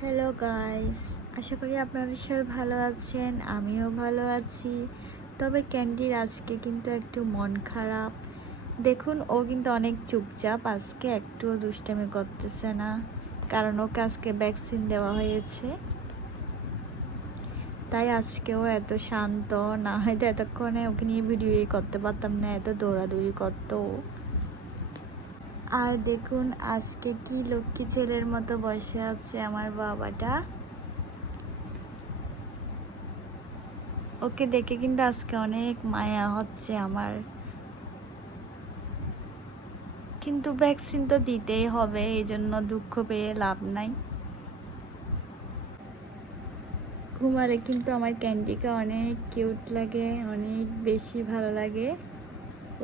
Hello guys, আশা করি আপনারা সবাই ভালো আছেন। আমিও ভালো আছি। তবে ক্যান্ডির আজকে কিন্তু একটু মন খারাপ। দেখুন, ও কিন্তু অনেক চুপচাপ, আজকে একটুও দুষ্টামি করতেছে না, কারণ ওকে আজকে ভ্যাকসিন দেওয়া হয়েছে। তাই আজকেও এত শান্ত, না হয়তো এতক্ষণে ওকে নিয়ে ভিডিওই করতে পারতাম না, এত দৌড়াদৌড়ি করতো। আর দেখুন আজকে কি লক্ষ্মী ছেলের মতো বসে আছে আমার বাবাটা। ওকে দেখে কিন্তু আজকে অনেক মায়া হচ্ছে আমার, কিন্তু ভ্যাকসিন তো দিতেই হবে, এই জন্য দুঃখ পেয়ে লাভ নাই। ঘুমালে কিন্তু আমার ক্যান্ডিকে অনেক কিউট লাগে, অনেক বেশি ভালো লাগে।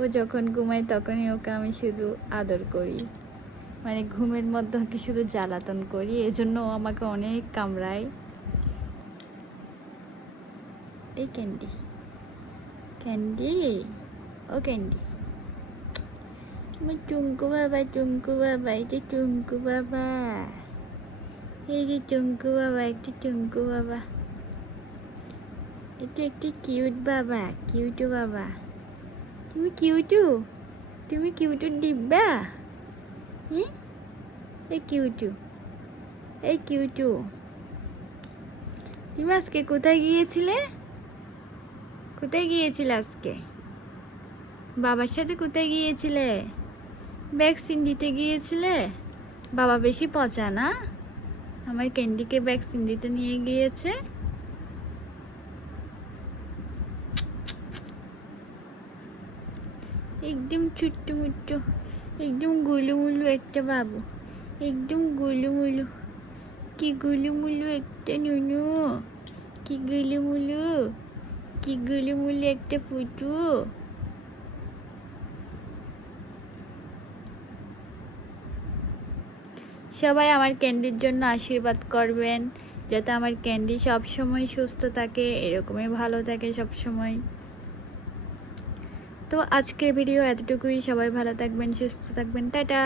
ও যখন ঘুমায় তখনই ওকে আমি শুধু আদর করি, মানে ঘুমের মধ্যে ওকে শুধু জ্বালাতন করি, এজন্য ও আমাকে অনেক কামড়ায়। এই ক্যান্ডি, ক্যান্ডি, ও ক্যান্ডি, আমার টুঙ্কু বাবা, টুঙ্কু বাবা, এটা টুঙ্কু বাবা, এই যে টুঙ্কু বাবা, একটা টুঙ্কু বাবা, এটা একটি কিউট বাবা, কিউটু বাবা। তুমি কিউটু, তুমি কিউটু ডিব্বা। হুম, এই কিউটু, এই কিউটু। তুমি আজকে কোথায় গিয়েছিলে? কোথায় গিয়েছিলে আজকে? বাবার সাথে কোথায় গিয়েছিলে? ভ্যাকসিন দিতে গিয়েছিলে? বাবা বেশি পচা না, আমার ক্যান্ডিকে ভ্যাকসিন দিতে নিয়ে গিয়েছে। একদম ছোট্ট মুট্টো, একদম গোলুমুলু একটা বাবু, একদম গোলুমুলু, কি গোলুমুলু একটা নুনু, কি গোলুমুলু, কি গোলুমুলু একটা পুটু। সবাই আমার ক্যান্ডির জন্য আশীর্বাদ করবেন, যাতে আমার ক্যান্ডি সবসময় সুস্থ থাকে, এরকমই ভালো থাকে সবসময়। তো আজকের ভিডিও এতটুকুই। সবাই ভালো থাকবেন, সুস্থ থাকবেন, টাটা।